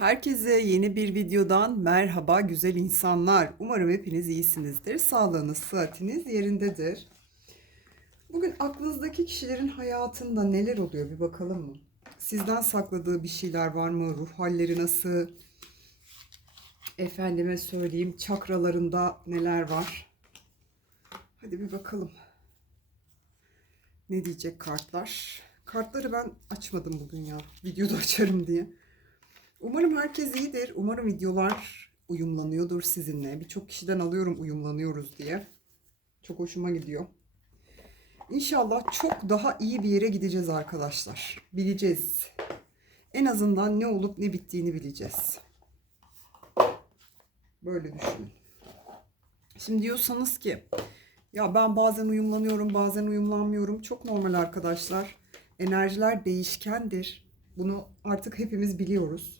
Herkese yeni bir videodan merhaba güzel insanlar. Umarım hepiniz iyisinizdir. Sağlığınız, sıhhatiniz yerindedir. Bugün aklınızdaki kişilerin hayatında neler oluyor bir bakalım mı? Sizden sakladığı bir şeyler var mı? Ruh halleri nasıl? Efendime söyleyeyim çakralarında neler var? Hadi bir bakalım. Ne diyecek kartlar? Kartları ben açmadım bugün ya. Videoda açarım diye. Umarım herkes iyidir. Umarım videolar uyumlanıyordur sizinle. Birçok kişiden alıyorum uyumlanıyoruz diye. Çok hoşuma gidiyor. İnşallah çok daha iyi bir yere gideceğiz arkadaşlar. Bileceğiz. En azından ne olup ne bittiğini bileceğiz. Böyle düşünün. Şimdi diyorsanız ki ya ben bazen uyumlanıyorum, bazen uyumlanmıyorum. Çok normal arkadaşlar. Enerjiler değişkendir. Bunu artık hepimiz biliyoruz.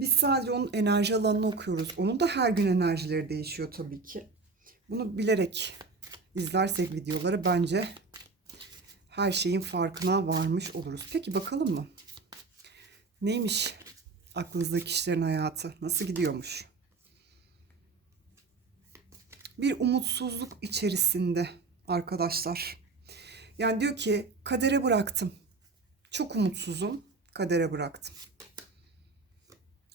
Biz sadece onun enerji alanını okuyoruz. Onun da her gün enerjileri değişiyor tabii ki. Bunu bilerek izlersek videoları bence her şeyin farkına varmış oluruz. Peki bakalım mı? Neymiş aklınızdaki kişilerin hayatı? Nasıl gidiyormuş? Bir umutsuzluk içerisinde arkadaşlar. Yani diyor ki kadere bıraktım. Çok umutsuzum. Kadere bıraktım.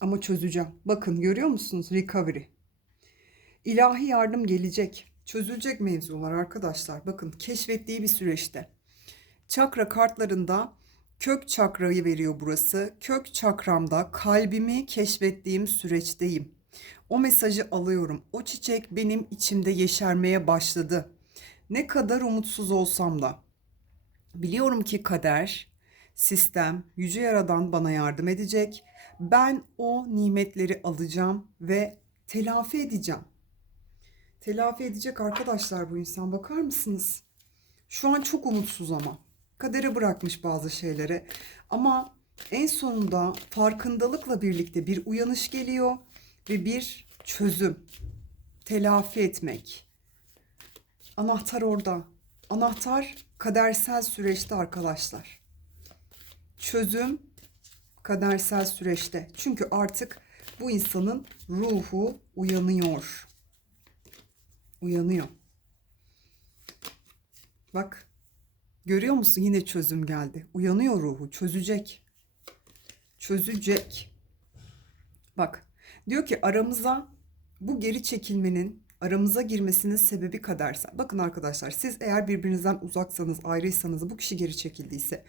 Ama çözeceğim. Bakın görüyor musunuz? Recovery. İlahi yardım gelecek. Çözülecek mevzular arkadaşlar. Bakın keşfettiği bir süreçte. Çakra kartlarında kök çakrayı veriyor burası. Kök çakramda kalbimi keşfettiğim süreçteyim. O mesajı alıyorum. O çiçek benim içimde yeşermeye başladı. Ne kadar umutsuz olsam da biliyorum ki kader, sistem, yüce yaradan bana yardım edecek. Ben o nimetleri alacağım ve telafi edeceğim. Telafi edecek arkadaşlar bu insan bakar mısınız? Şu an çok umutsuz ama. Kadere bırakmış bazı şeylere. Ama en sonunda farkındalıkla birlikte bir uyanış geliyor ve bir çözüm. Telafi etmek. Anahtar orada. Anahtar kadersel süreçte arkadaşlar. Çözüm kadersel süreçte. Çünkü artık bu insanın ruhu uyanıyor. Uyanıyor. Bak. Görüyor musun? Yine çözüm geldi. Uyanıyor ruhu. Çözecek. Çözecek. Bak. Diyor ki aramıza bu geri çekilmenin aramıza girmesinin sebebi kadersel. Bakın arkadaşlar siz eğer birbirinizden uzaksanız, ayrıysanız, bu kişi geri çekildiyse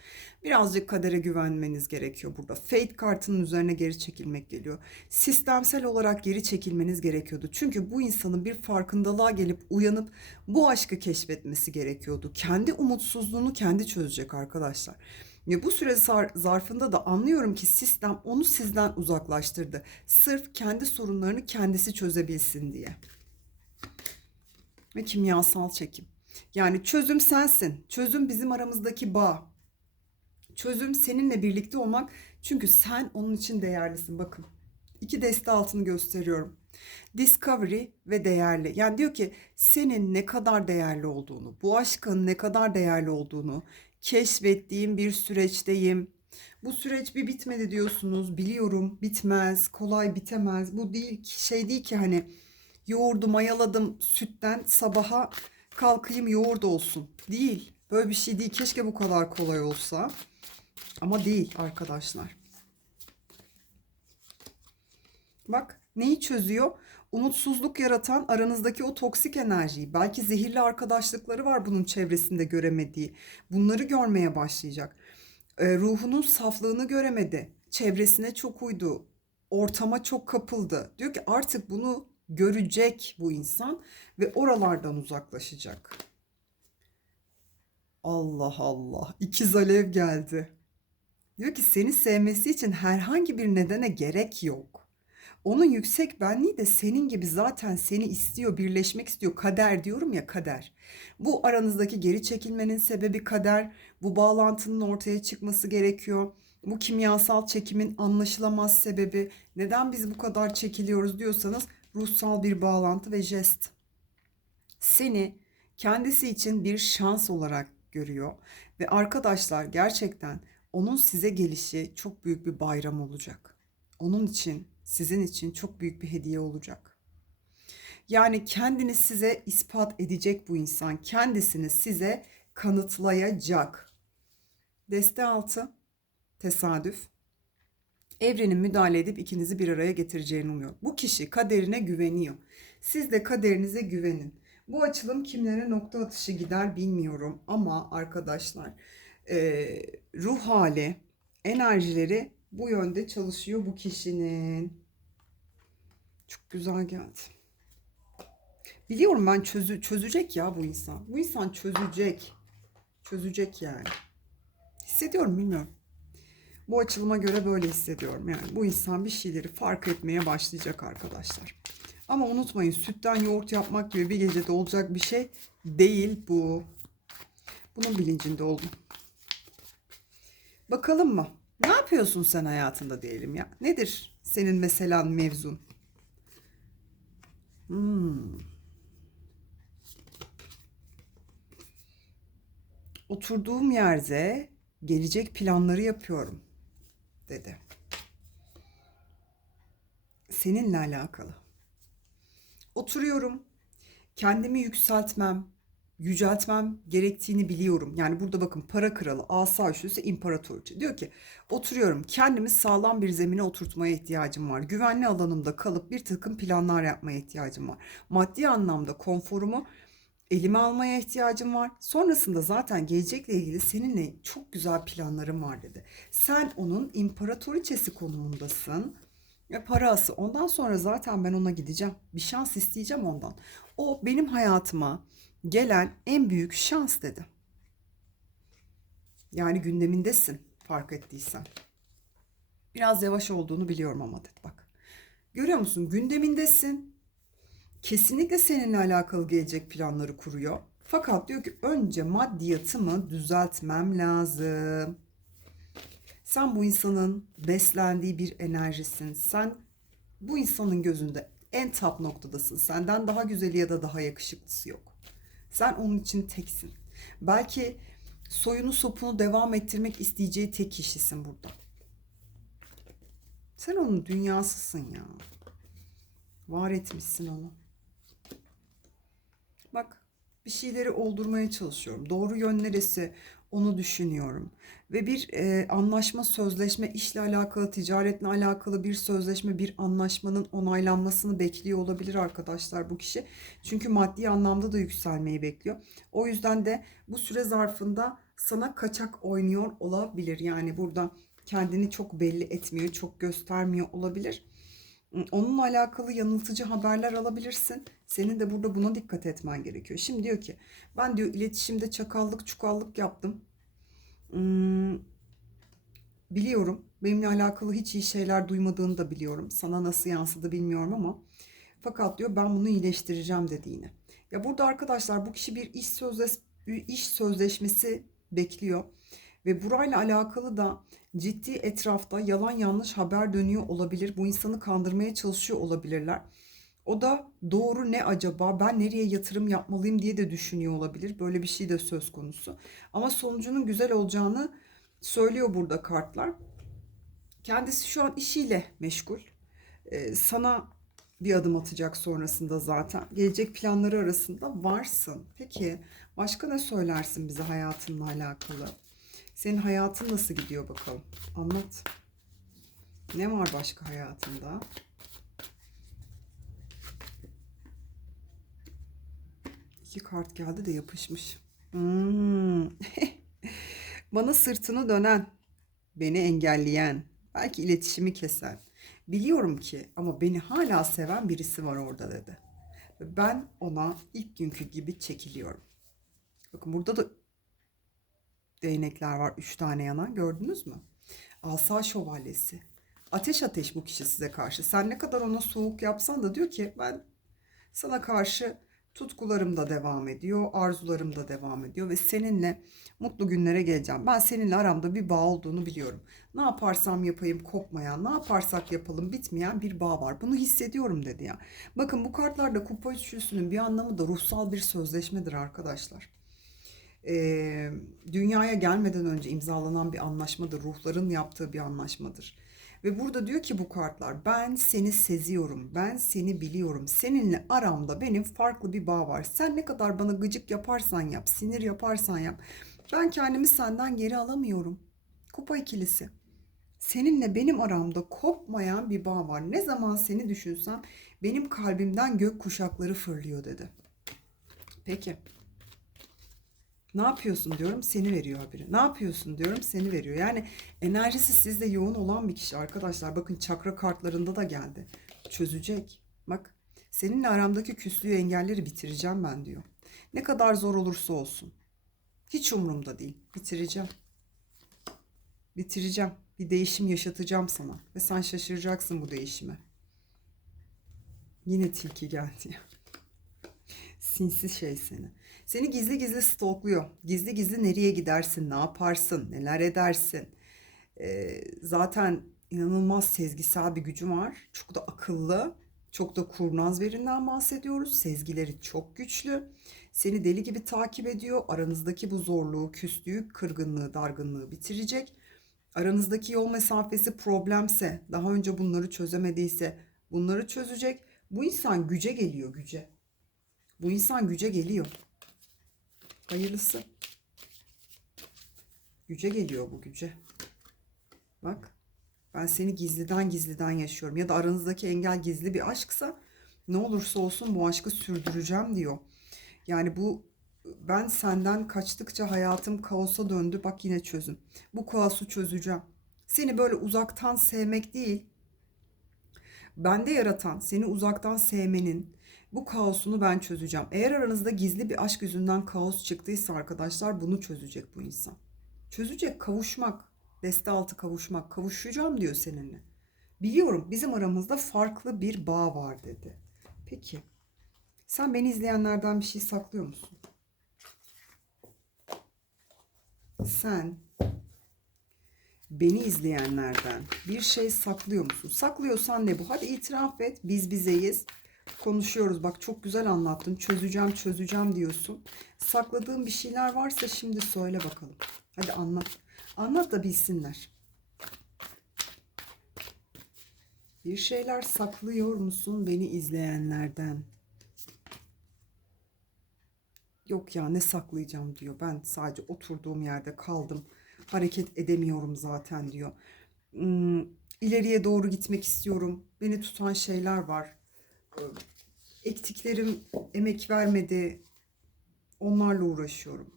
birazcık kadere güvenmeniz gerekiyor burada. Fate kartının üzerine geri çekilmek geliyor. Sistemsel olarak geri çekilmeniz gerekiyordu. Çünkü bu insanın bir farkındalığa gelip uyanıp bu aşkı keşfetmesi gerekiyordu. Kendi umutsuzluğunu kendi çözecek arkadaşlar. Ve bu süre zarfında da anlıyorum ki sistem onu sizden uzaklaştırdı. Sırf kendi sorunlarını kendisi çözebilsin diye ve kimyasal çekim. Yani çözüm sensin. Çözüm bizim aramızdaki bağ. Çözüm seninle birlikte olmak. Çünkü sen onun için değerlisin. Bakın. iki deste altını gösteriyorum. Discovery ve değerli. Yani diyor ki senin ne kadar değerli olduğunu, bu aşkın ne kadar değerli olduğunu keşfettiğim bir süreçteyim. Bu süreç bir bitmedi diyorsunuz. Biliyorum bitmez, kolay bitemez. Bu değil ki şey değil ki hani yoğurdu mayaladım sütten sabaha kalkayım yoğurt olsun. Değil. Böyle bir şey değil. Keşke bu kadar kolay olsa. Ama değil arkadaşlar. Bak neyi çözüyor? Umutsuzluk yaratan aranızdaki o toksik enerjiyi. Belki zehirli arkadaşlıkları var bunun çevresinde göremediği. Bunları görmeye başlayacak. E, ruhunun saflığını göremedi. Çevresine çok uydu. Ortama çok kapıldı. Diyor ki artık bunu görecek bu insan ve oralardan uzaklaşacak. Allah Allah. İkiz alev geldi. Diyor ki seni sevmesi için herhangi bir nedene gerek yok. Onun yüksek benliği de senin gibi zaten seni istiyor, birleşmek istiyor. Kader diyorum ya kader. Bu aranızdaki geri çekilmenin sebebi kader. Bu bağlantının ortaya çıkması gerekiyor. Bu kimyasal çekimin anlaşılamaz sebebi. Neden biz bu kadar çekiliyoruz diyorsanız ruhsal bir bağlantı ve jest. Seni kendisi için bir şans olarak görüyor ve arkadaşlar gerçekten onun size gelişi çok büyük bir bayram olacak. onun için, sizin için çok büyük bir hediye olacak. Yani kendini size ispat edecek bu insan. Kendisini size kanıtlayacak. Deste altı tesadüf. Evrenin müdahale edip ikinizi bir araya getireceğini umuyor. Bu kişi kaderine güveniyor. Siz de kaderinize güvenin. Bu açılım kimlere nokta atışı gider bilmiyorum ama arkadaşlar e, ruh hali, enerjileri bu yönde çalışıyor bu kişinin. Çok güzel geldi. Biliyorum ben çözü, çözecek ya bu insan. Bu insan çözecek. Çözecek yani. Hissediyorum bilmiyorum. Bu açılıma göre böyle hissediyorum. Yani bu insan bir şeyleri fark etmeye başlayacak arkadaşlar. Ama unutmayın sütten yoğurt yapmak gibi bir gecede olacak bir şey değil bu. Bunun bilincinde oldum. Bakalım mı? Ne yapıyorsun sen hayatında diyelim ya? Nedir senin mesela mevzun? Hmm. Oturduğum yerde gelecek planları yapıyorum dedi. Seninle alakalı. Oturuyorum. Kendimi yükseltmem, yüceltmem gerektiğini biliyorum. Yani burada bakın para kralı, asa üçlüsü imparatoriçe. Diyor ki oturuyorum kendimi sağlam bir zemine oturtmaya ihtiyacım var. Güvenli alanımda kalıp bir takım planlar yapmaya ihtiyacım var. Maddi anlamda konforumu elime almaya ihtiyacım var. Sonrasında zaten gelecekle ilgili seninle çok güzel planlarım var dedi. Sen onun imparatoriçesi konumundasın. Ve parası. Ondan sonra zaten ben ona gideceğim. Bir şans isteyeceğim ondan. O benim hayatıma gelen en büyük şans dedi. Yani gündemindesin fark ettiysen. Biraz yavaş olduğunu biliyorum ama dedi bak. Görüyor musun? Gündemindesin. Kesinlikle seninle alakalı gelecek planları kuruyor. Fakat diyor ki önce maddiyatımı düzeltmem lazım. Sen bu insanın beslendiği bir enerjisin. Sen bu insanın gözünde en top noktadasın. Senden daha güzeli ya da daha yakışıklısı yok. Sen onun için teksin. Belki soyunu sopunu devam ettirmek isteyeceği tek kişisin burada. Sen onun dünyasısın ya. Var etmişsin onu. Bir şeyleri oldurmaya çalışıyorum. Doğru yön neresi onu düşünüyorum. Ve bir e, anlaşma, sözleşme, işle alakalı, ticaretle alakalı bir sözleşme, bir anlaşmanın onaylanmasını bekliyor olabilir arkadaşlar bu kişi. Çünkü maddi anlamda da yükselmeyi bekliyor. O yüzden de bu süre zarfında sana kaçak oynuyor olabilir. Yani burada kendini çok belli etmiyor, çok göstermiyor olabilir. Onunla alakalı yanıltıcı haberler alabilirsin. Senin de burada buna dikkat etmen gerekiyor. Şimdi diyor ki ben diyor iletişimde çakallık çukallık yaptım. Hmm, biliyorum. Benimle alakalı hiç iyi şeyler duymadığını da biliyorum. Sana nasıl yansıdı bilmiyorum ama fakat diyor ben bunu iyileştireceğim dediğini. Ya burada arkadaşlar bu kişi bir iş sözleş iş sözleşmesi bekliyor ve burayla alakalı da ciddi etrafta yalan yanlış haber dönüyor olabilir. Bu insanı kandırmaya çalışıyor olabilirler. O da doğru ne acaba ben nereye yatırım yapmalıyım diye de düşünüyor olabilir. Böyle bir şey de söz konusu. Ama sonucunun güzel olacağını söylüyor burada kartlar. Kendisi şu an işiyle meşgul. Ee, sana bir adım atacak sonrasında zaten. Gelecek planları arasında varsın. Peki başka ne söylersin bize hayatınla alakalı? Senin hayatın nasıl gidiyor bakalım? Anlat. Ne var başka hayatında? İki kart geldi de yapışmış. Hmm. Bana sırtını dönen, beni engelleyen, belki iletişimi kesen. Biliyorum ki ama beni hala seven birisi var orada dedi. Ben ona ilk günkü gibi çekiliyorum. Bakın burada da değnekler var. Üç tane yanan gördünüz mü? Asa şövalyesi. Ateş ateş bu kişi size karşı. Sen ne kadar ona soğuk yapsan da diyor ki ben sana karşı tutkularım da devam ediyor, arzularım da devam ediyor ve seninle mutlu günlere geleceğim. Ben seninle aramda bir bağ olduğunu biliyorum. Ne yaparsam yapayım kopmayan, ne yaparsak yapalım bitmeyen bir bağ var. Bunu hissediyorum dedi ya. Bakın bu kartlarda kupa üçlüsünün bir anlamı da ruhsal bir sözleşmedir arkadaşlar e, dünyaya gelmeden önce imzalanan bir anlaşmadır. Ruhların yaptığı bir anlaşmadır. Ve burada diyor ki bu kartlar ben seni seziyorum, ben seni biliyorum. Seninle aramda benim farklı bir bağ var. Sen ne kadar bana gıcık yaparsan yap, sinir yaparsan yap. Ben kendimi senden geri alamıyorum. Kupa ikilisi. Seninle benim aramda kopmayan bir bağ var. Ne zaman seni düşünsem benim kalbimden gök kuşakları fırlıyor dedi. Peki. Ne yapıyorsun diyorum seni veriyor haberi. Ne yapıyorsun diyorum seni veriyor. Yani enerjisi sizde yoğun olan bir kişi arkadaşlar. Bakın çakra kartlarında da geldi. Çözecek. Bak seninle aramdaki küslüğü engelleri bitireceğim ben diyor. Ne kadar zor olursa olsun. Hiç umurumda değil. Bitireceğim. Bitireceğim. Bir değişim yaşatacağım sana. Ve sen şaşıracaksın bu değişime. Yine tilki geldi ya. Sinsi şey seni. Seni gizli gizli stalkluyor. Gizli gizli nereye gidersin, ne yaparsın, neler edersin. Ee, zaten inanılmaz sezgisel bir gücü var. Çok da akıllı, çok da kurnaz birinden bahsediyoruz. Sezgileri çok güçlü. Seni deli gibi takip ediyor. Aranızdaki bu zorluğu, küslüğü, kırgınlığı, dargınlığı bitirecek. Aranızdaki yol mesafesi problemse, daha önce bunları çözemediyse bunları çözecek. Bu insan güce geliyor, güce. Bu insan güce geliyor. Hayırlısı. Güce geliyor bu güce. Bak. Ben seni gizliden gizliden yaşıyorum. Ya da aranızdaki engel gizli bir aşksa ne olursa olsun bu aşkı sürdüreceğim diyor. Yani bu ben senden kaçtıkça hayatım kaosa döndü. Bak yine çözüm. Bu kaosu çözeceğim. Seni böyle uzaktan sevmek değil. Bende yaratan, seni uzaktan sevmenin, bu kaosunu ben çözeceğim. Eğer aranızda gizli bir aşk yüzünden kaos çıktıysa arkadaşlar bunu çözecek bu insan. Çözecek kavuşmak, deste altı kavuşmak, kavuşacağım diyor seninle. Biliyorum bizim aramızda farklı bir bağ var dedi. Peki sen beni izleyenlerden bir şey saklıyor musun? Sen beni izleyenlerden bir şey saklıyor musun? Saklıyorsan ne bu? Hadi itiraf et. Biz bizeyiz konuşuyoruz. Bak çok güzel anlattın. Çözeceğim, çözeceğim diyorsun. Sakladığın bir şeyler varsa şimdi söyle bakalım. Hadi anlat. Anlat da bilsinler. Bir şeyler saklıyor musun beni izleyenlerden? Yok ya ne saklayacağım diyor. Ben sadece oturduğum yerde kaldım. Hareket edemiyorum zaten diyor. Hmm, ileriye doğru gitmek istiyorum. Beni tutan şeyler var ektiklerim emek vermedi. Onlarla uğraşıyorum.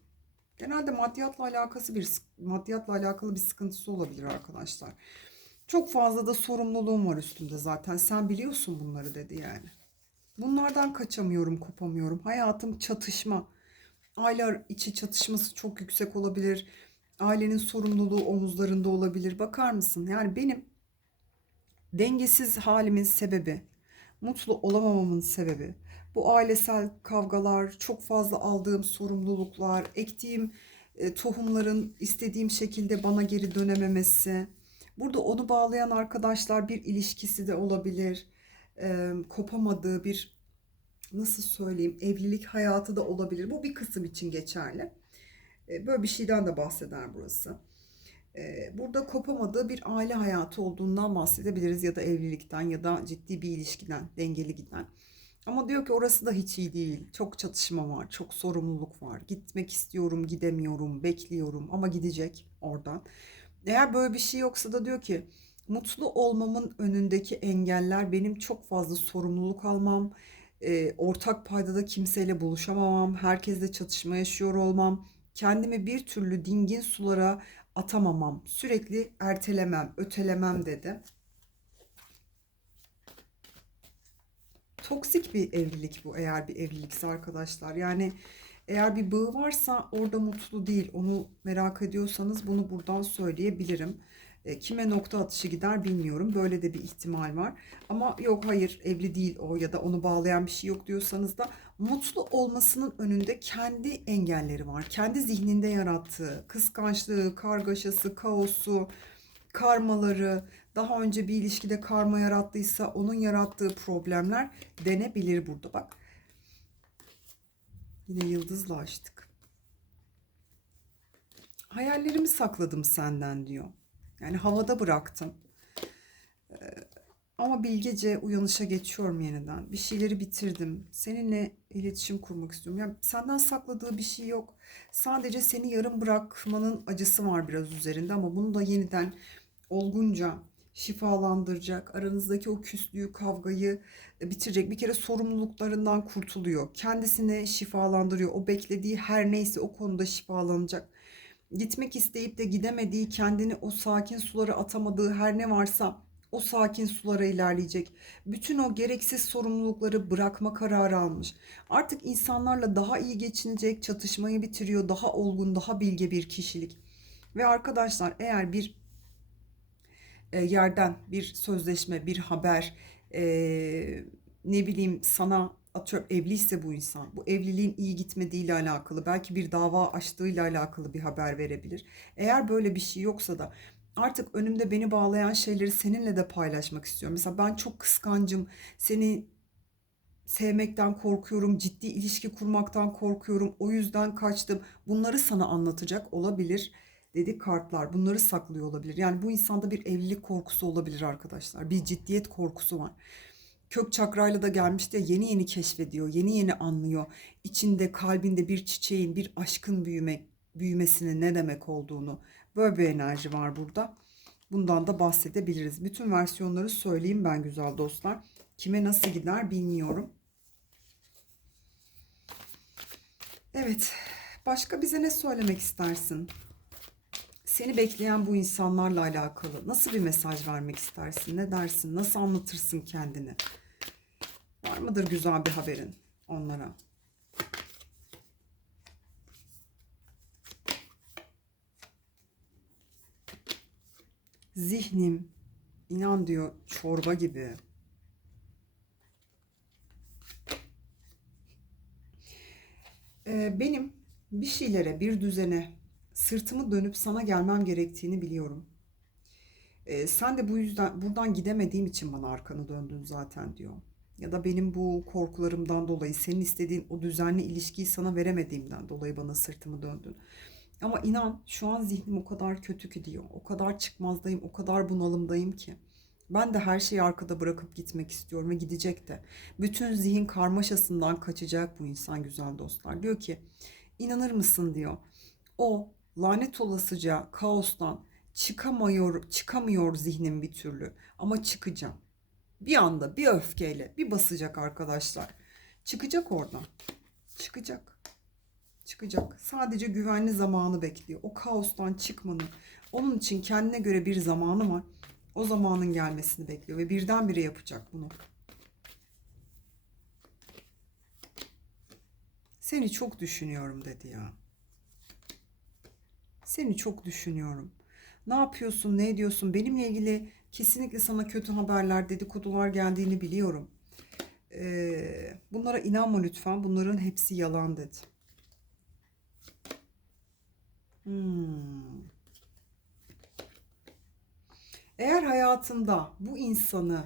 Genelde maddiyatla alakası bir maddiyatla alakalı bir sıkıntısı olabilir arkadaşlar. Çok fazla da sorumluluğum var üstümde zaten. Sen biliyorsun bunları dedi yani. Bunlardan kaçamıyorum, kopamıyorum. Hayatım çatışma. Aile içi çatışması çok yüksek olabilir. Ailenin sorumluluğu omuzlarında olabilir. Bakar mısın? Yani benim dengesiz halimin sebebi mutlu olamamamın sebebi bu ailesel kavgalar, çok fazla aldığım sorumluluklar, ektiğim e, tohumların istediğim şekilde bana geri dönememesi. Burada onu bağlayan arkadaşlar bir ilişkisi de olabilir. E, kopamadığı bir nasıl söyleyeyim evlilik hayatı da olabilir. Bu bir kısım için geçerli. E, böyle bir şeyden de bahseder burası. Burada kopamadığı bir aile hayatı olduğundan bahsedebiliriz ya da evlilikten ya da ciddi bir ilişkiden dengeli giden. Ama diyor ki orası da hiç iyi değil. Çok çatışma var, çok sorumluluk var. Gitmek istiyorum, gidemiyorum, bekliyorum ama gidecek oradan. Eğer böyle bir şey yoksa da diyor ki mutlu olmamın önündeki engeller benim çok fazla sorumluluk almam, e, ortak paydada kimseyle buluşamamam, herkesle çatışma yaşıyor olmam, kendimi bir türlü dingin sulara atamamam, sürekli ertelemem, ötelemem dedi. Toksik bir evlilik bu eğer bir evlilikse arkadaşlar. Yani eğer bir bağı varsa orada mutlu değil. Onu merak ediyorsanız bunu buradan söyleyebilirim. E, kime nokta atışı gider bilmiyorum. Böyle de bir ihtimal var. Ama yok hayır evli değil o ya da onu bağlayan bir şey yok diyorsanız da mutlu olmasının önünde kendi engelleri var. Kendi zihninde yarattığı kıskançlığı, kargaşası, kaosu, karmaları, daha önce bir ilişkide karma yarattıysa onun yarattığı problemler denebilir burada bak. Yine yıldızla açtık. Hayallerimi sakladım senden diyor. Yani havada bıraktım. Ama bilgece uyanışa geçiyorum yeniden. Bir şeyleri bitirdim. Seninle iletişim kurmak istiyorum. Yani senden sakladığı bir şey yok. Sadece seni yarım bırakmanın acısı var biraz üzerinde ama bunu da yeniden olgunca şifalandıracak. Aranızdaki o küslüğü, kavgayı bitirecek. Bir kere sorumluluklarından kurtuluyor. Kendisini şifalandırıyor. O beklediği her neyse o konuda şifalanacak. Gitmek isteyip de gidemediği, kendini o sakin sulara atamadığı her ne varsa o sakin sulara ilerleyecek. Bütün o gereksiz sorumlulukları bırakma kararı almış. Artık insanlarla daha iyi geçinecek, çatışmayı bitiriyor, daha olgun, daha bilge bir kişilik. Ve arkadaşlar eğer bir e, yerden bir sözleşme, bir haber, e, ne bileyim sana atıyorum evliyse bu insan, bu evliliğin iyi gitmediğiyle alakalı, belki bir dava açtığıyla alakalı bir haber verebilir. Eğer böyle bir şey yoksa da artık önümde beni bağlayan şeyleri seninle de paylaşmak istiyorum. Mesela ben çok kıskancım, seni sevmekten korkuyorum, ciddi ilişki kurmaktan korkuyorum, o yüzden kaçtım. Bunları sana anlatacak olabilir dedi kartlar. Bunları saklıyor olabilir. Yani bu insanda bir evlilik korkusu olabilir arkadaşlar. Bir ciddiyet korkusu var. Kök çakrayla da gelmişti ya yeni yeni keşfediyor, yeni yeni anlıyor. İçinde, kalbinde bir çiçeğin, bir aşkın büyüme, büyümesinin ne demek olduğunu. Böyle bir enerji var burada. Bundan da bahsedebiliriz. Bütün versiyonları söyleyeyim ben güzel dostlar. Kime nasıl gider bilmiyorum. Evet. Başka bize ne söylemek istersin? Seni bekleyen bu insanlarla alakalı nasıl bir mesaj vermek istersin? Ne dersin? Nasıl anlatırsın kendini? Var mıdır güzel bir haberin onlara? Zihnim inan diyor çorba gibi. Ee, benim bir şeylere, bir düzene sırtımı dönüp sana gelmem gerektiğini biliyorum. Ee, sen de bu yüzden buradan gidemediğim için bana arkanı döndün zaten diyor. Ya da benim bu korkularımdan dolayı senin istediğin o düzenli ilişkiyi sana veremediğimden dolayı bana sırtımı döndün. Ama inan şu an zihnim o kadar kötü ki diyor. O kadar çıkmazdayım, o kadar bunalımdayım ki. Ben de her şeyi arkada bırakıp gitmek istiyorum ve gidecek de. Bütün zihin karmaşasından kaçacak bu insan güzel dostlar. Diyor ki inanır mısın diyor. O lanet olasıca kaostan çıkamıyor, çıkamıyor zihnim bir türlü. Ama çıkacağım. Bir anda bir öfkeyle bir basacak arkadaşlar. Çıkacak oradan. Çıkacak. Çıkacak. Sadece güvenli zamanı bekliyor. O kaostan çıkmanın. Onun için kendine göre bir zamanı var. O zamanın gelmesini bekliyor ve birdenbire yapacak bunu. Seni çok düşünüyorum dedi ya. Seni çok düşünüyorum. Ne yapıyorsun, ne ediyorsun? Benimle ilgili kesinlikle sana kötü haberler, dedikodular geldiğini biliyorum. Ee, bunlara inanma lütfen. Bunların hepsi yalan dedi. Hmm. Eğer hayatında bu insanı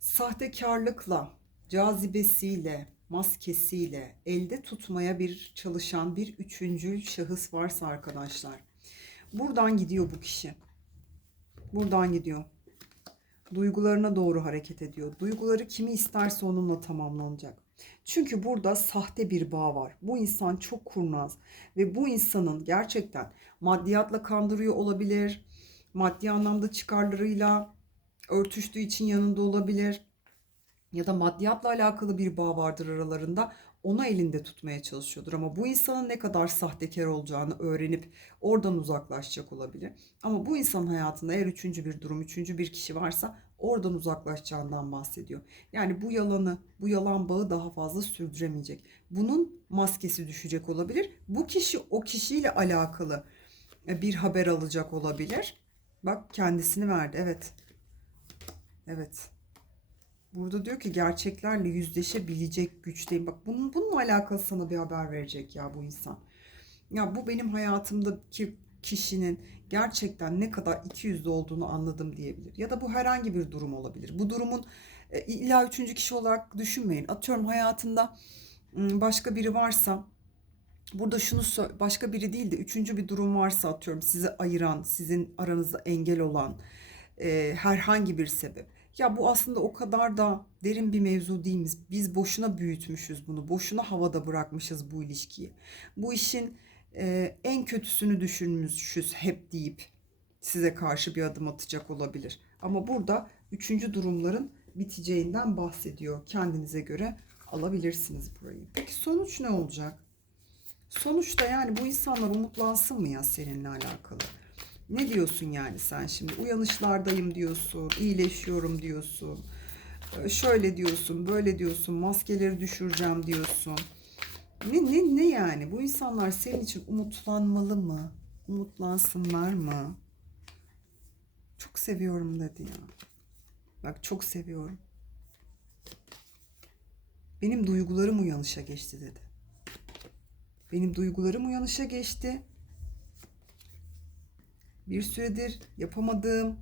sahtekarlıkla, cazibesiyle, maskesiyle elde tutmaya bir çalışan bir üçüncü şahıs varsa arkadaşlar. Buradan gidiyor bu kişi. Buradan gidiyor. Duygularına doğru hareket ediyor. Duyguları kimi isterse onunla tamamlanacak. Çünkü burada sahte bir bağ var. Bu insan çok kurnaz ve bu insanın gerçekten maddiyatla kandırıyor olabilir. Maddi anlamda çıkarlarıyla örtüştüğü için yanında olabilir. Ya da maddiyatla alakalı bir bağ vardır aralarında. Onu elinde tutmaya çalışıyordur ama bu insanın ne kadar sahtekar olacağını öğrenip oradan uzaklaşacak olabilir. Ama bu insanın hayatında eğer üçüncü bir durum, üçüncü bir kişi varsa oradan uzaklaşacağından bahsediyor. Yani bu yalanı, bu yalan bağı daha fazla sürdüremeyecek. Bunun maskesi düşecek olabilir. Bu kişi o kişiyle alakalı e, bir haber alacak olabilir. Bak kendisini verdi. Evet. Evet. Burada diyor ki gerçeklerle yüzleşebilecek güçteyim. Bak bunun, bununla alakalı sana bir haber verecek ya bu insan. Ya bu benim hayatımdaki kişinin gerçekten ne kadar iki yüzlü olduğunu anladım diyebilir. Ya da bu herhangi bir durum olabilir. Bu durumun e, illa üçüncü kişi olarak düşünmeyin. Atıyorum hayatında başka biri varsa burada şunu başka biri değil de üçüncü bir durum varsa atıyorum sizi ayıran, sizin aranızda engel olan e, herhangi bir sebep. Ya bu aslında o kadar da derin bir mevzu değil mi? Biz boşuna büyütmüşüz bunu. Boşuna havada bırakmışız bu ilişkiyi. Bu işin e, en kötüsünü düşünmüşüz hep deyip size karşı bir adım atacak olabilir. Ama burada üçüncü durumların biteceğinden bahsediyor. Kendinize göre alabilirsiniz burayı. Peki sonuç ne olacak? Sonuçta yani bu insanlar umutlansın mı ya seninle alakalı? Ne diyorsun yani sen şimdi? Uyanışlardayım diyorsun, iyileşiyorum diyorsun. e, Şöyle diyorsun, böyle diyorsun, maskeleri düşüreceğim diyorsun. Ne, ne, ne yani? Bu insanlar senin için umutlanmalı mı? Umutlansınlar mı? Çok seviyorum dedi ya. Bak çok seviyorum. Benim duygularım uyanışa geçti dedi. Benim duygularım uyanışa geçti. Bir süredir yapamadığım,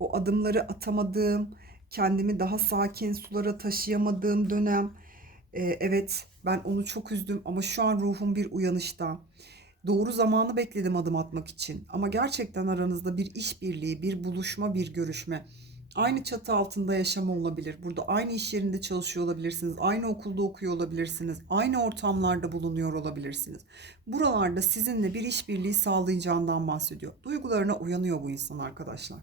o adımları atamadığım, kendimi daha sakin sulara taşıyamadığım dönem. Ee, evet, ben onu çok üzdüm ama şu an ruhum bir uyanışta. Doğru zamanı bekledim adım atmak için. Ama gerçekten aranızda bir işbirliği, bir buluşma, bir görüşme. Aynı çatı altında yaşama olabilir. Burada aynı iş yerinde çalışıyor olabilirsiniz. Aynı okulda okuyor olabilirsiniz. Aynı ortamlarda bulunuyor olabilirsiniz. Buralarda sizinle bir işbirliği sağlayacağından bahsediyor. Duygularına uyanıyor bu insan arkadaşlar.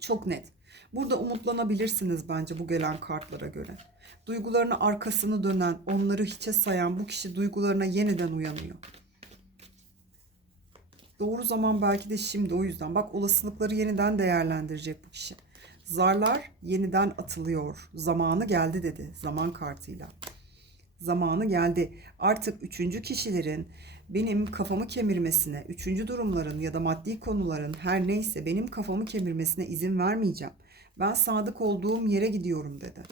Çok net. Burada umutlanabilirsiniz bence bu gelen kartlara göre. Duygularına arkasını dönen, onları hiçe sayan bu kişi duygularına yeniden uyanıyor. Doğru zaman belki de şimdi o yüzden. Bak olasılıkları yeniden değerlendirecek bu kişi. Zarlar yeniden atılıyor. Zamanı geldi dedi zaman kartıyla. Zamanı geldi. Artık üçüncü kişilerin benim kafamı kemirmesine, üçüncü durumların ya da maddi konuların her neyse benim kafamı kemirmesine izin vermeyeceğim. Ben sadık olduğum yere gidiyorum dedi.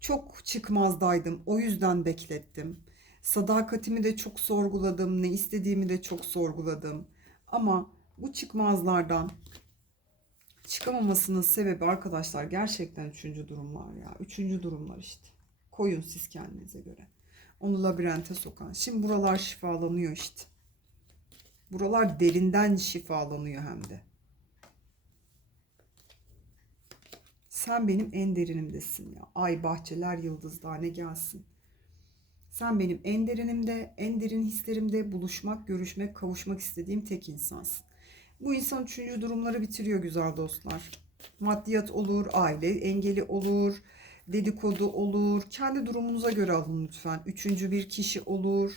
Çok çıkmazdaydım. O yüzden beklettim. Sadakatimi de çok sorguladım. Ne istediğimi de çok sorguladım. Ama bu çıkmazlardan çıkamamasının sebebi arkadaşlar gerçekten üçüncü durumlar ya. Üçüncü durumlar işte. Koyun siz kendinize göre. Onu labirente sokan. Şimdi buralar şifalanıyor işte. Buralar derinden şifalanıyor hem de. Sen benim en derinimdesin ya. Ay bahçeler yıldızlar ne gelsin. Sen benim en derinimde, en derin hislerimde buluşmak, görüşmek, kavuşmak istediğim tek insansın. Bu insan üçüncü durumları bitiriyor güzel dostlar. Maddiyat olur, aile engeli olur, dedikodu olur. Kendi durumunuza göre alın lütfen. Üçüncü bir kişi olur.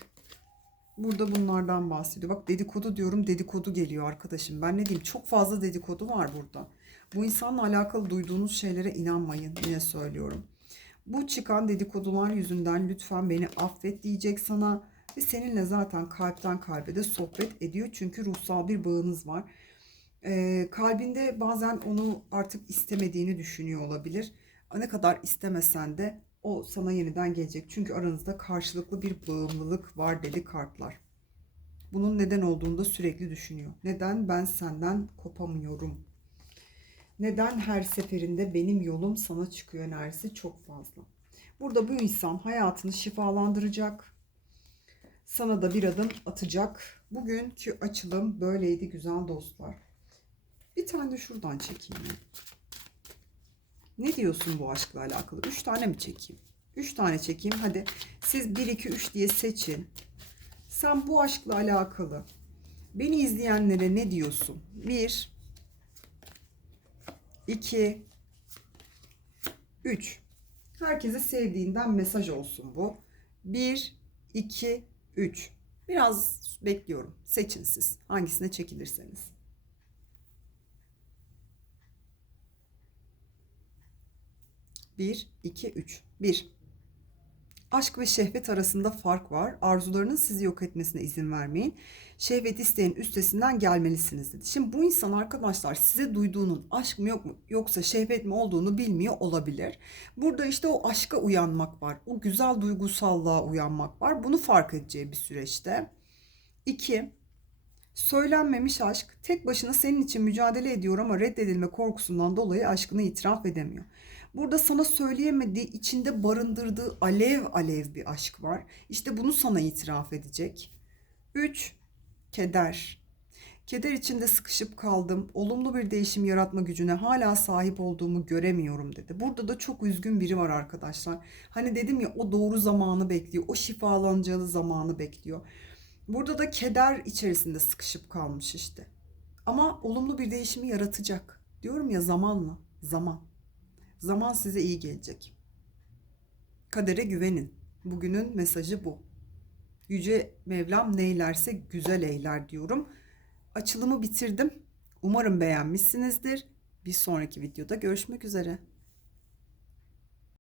Burada bunlardan bahsediyor. Bak dedikodu diyorum dedikodu geliyor arkadaşım. Ben ne diyeyim çok fazla dedikodu var burada. Bu insanla alakalı duyduğunuz şeylere inanmayın. Yine söylüyorum. Bu çıkan dedikodular yüzünden lütfen beni affet diyecek sana. Ve seninle zaten kalpten kalbe de sohbet ediyor. Çünkü ruhsal bir bağınız var. Ee, kalbinde bazen onu artık istemediğini düşünüyor olabilir. Ne kadar istemesen de o sana yeniden gelecek. Çünkü aranızda karşılıklı bir bağımlılık var dedi kartlar. Bunun neden olduğunu da sürekli düşünüyor. Neden ben senden kopamıyorum? Neden her seferinde benim yolum sana çıkıyor enerjisi çok fazla. Burada bu insan hayatını şifalandıracak. Sana da bir adım atacak. Bugünkü açılım böyleydi güzel dostlar. Bir tane de şuradan çekeyim. Ne diyorsun bu aşkla alakalı? Üç tane mi çekeyim? Üç tane çekeyim. Hadi siz bir, iki, üç diye seçin. Sen bu aşkla alakalı beni izleyenlere ne diyorsun? Bir, 2 3 Herkese sevdiğinden mesaj olsun bu. 1 2 3 Biraz bekliyorum. Seçin siz. Hangisine çekilirseniz. Bir, iki, üç. Bir. Aşk ve şehvet arasında fark var. Arzularının sizi yok etmesine izin vermeyin. Şehvet isteğin üstesinden gelmelisiniz dedi. Şimdi bu insan arkadaşlar size duyduğunun aşk mı yok mu yoksa şehvet mi olduğunu bilmiyor olabilir. Burada işte o aşka uyanmak var. O güzel duygusallığa uyanmak var. Bunu fark edeceği bir süreçte. İki, söylenmemiş aşk tek başına senin için mücadele ediyor ama reddedilme korkusundan dolayı aşkını itiraf edemiyor. Burada sana söyleyemediği, içinde barındırdığı alev alev bir aşk var. İşte bunu sana itiraf edecek. 3. Keder. Keder içinde sıkışıp kaldım. Olumlu bir değişim yaratma gücüne hala sahip olduğumu göremiyorum dedi. Burada da çok üzgün biri var arkadaşlar. Hani dedim ya o doğru zamanı bekliyor. O şifalanacağı zamanı bekliyor. Burada da keder içerisinde sıkışıp kalmış işte. Ama olumlu bir değişimi yaratacak. Diyorum ya zamanla. Zaman. Zaman size iyi gelecek. Kadere güvenin. Bugünün mesajı bu. Yüce Mevlam neylerse güzel eyler diyorum. Açılımı bitirdim. Umarım beğenmişsinizdir. Bir sonraki videoda görüşmek üzere.